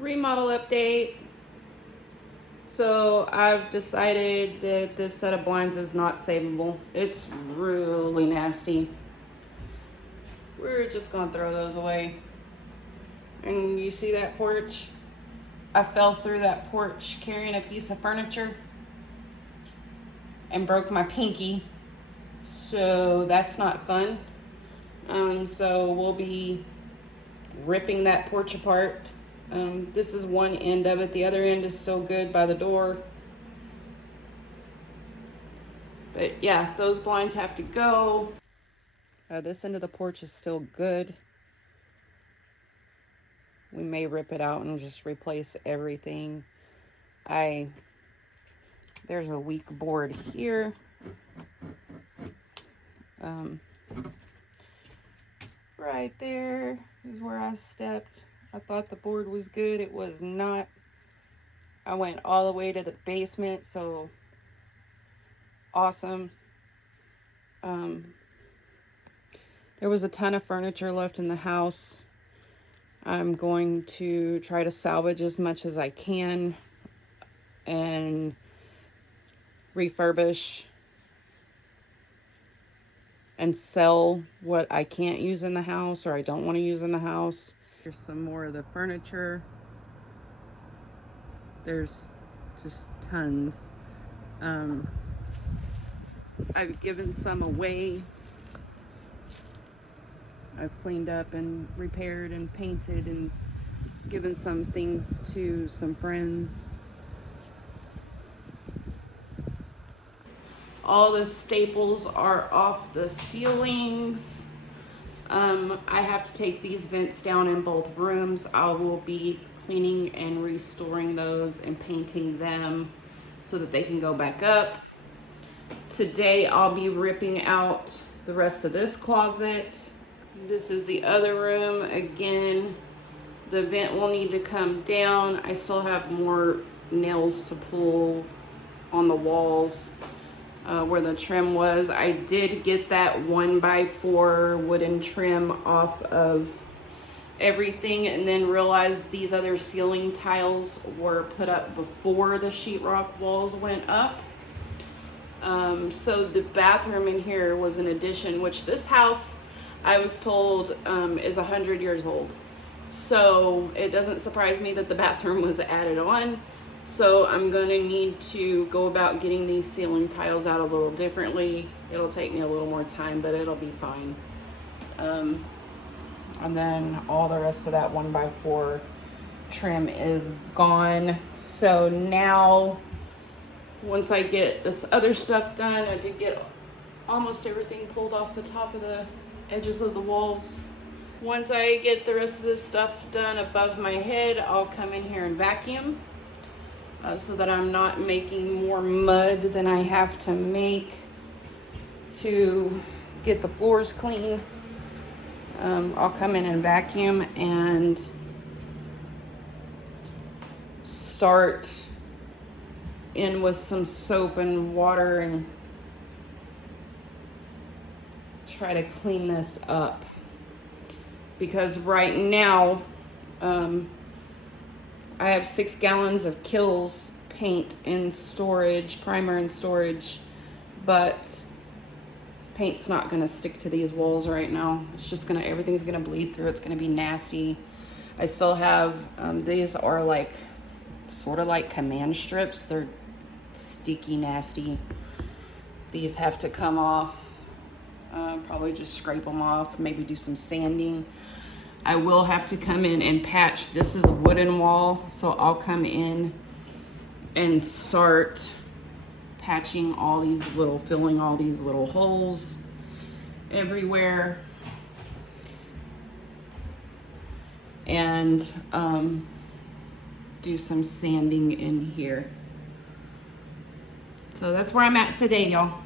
Remodel update. So I've decided that this set of blinds is not savable. It's really nasty. We're just gonna throw those away. And you see that porch? I fell through that porch carrying a piece of furniture and broke my pinky. So that's not fun. So we'll be ripping that porch apart. This is one end of it. The other end is still good by the door. But yeah, those blinds have to go. This end of the porch is still good. We may rip it out and just replace everything. There's a weak board here. Right there is where I stepped. I thought the board was good. It was not. I went all the way to the basement, so awesome. There was a ton of furniture left in the house. I'm going to try to salvage as much as I can and refurbish and sell what I can't use in the house or I don't want to use in the house. Here's some more of the furniture. There's just tons. I've given some away. I've cleaned up and repaired and painted and given some things to some friends. All the staples are off the ceilings. I have to take these vents down in both rooms. I will be cleaning and restoring those and painting them so that they can go back up. Today I'll be ripping out the rest of this closet. This is the other room. Again, the vent will need to come down. I still have more nails to pull on the walls where the trim was. I did get that 1x4 wooden trim off of everything and then realized these other ceiling tiles were put up before the sheetrock walls went up. So the bathroom in here was an addition, which this house, I was told, is 100 years old. So it doesn't surprise me that the bathroom was added on. So I'm gonna need to go about getting these ceiling tiles out a little differently. It'll take me a little more time, but it'll be fine. And then all the rest of that 1x4 trim is gone. So now, once I get this other stuff done, I did get almost everything pulled off the top of the edges of the walls. Once I get the rest of this stuff done above my head, I'll come in here and vacuum so that I'm not making more mud than I have to make to get the floors clean. I'll come in and vacuum and start in with some soap and water and try to clean this up, because right now I have 6 gallons of Kills paint in storage, primer in storage, but paint's not gonna stick to these walls right now. It's just gonna, everything's gonna bleed through. It's gonna be nasty. I still have, these are like, sort of like command strips. They're sticky, nasty. These have to come off. Probably just scrape them off, maybe do some sanding. I will have to come in and patch. This is a wooden wall, so I'll come in and start patching all these little, filling all these little holes everywhere. And do some sanding in here. So that's where I'm at today, y'all.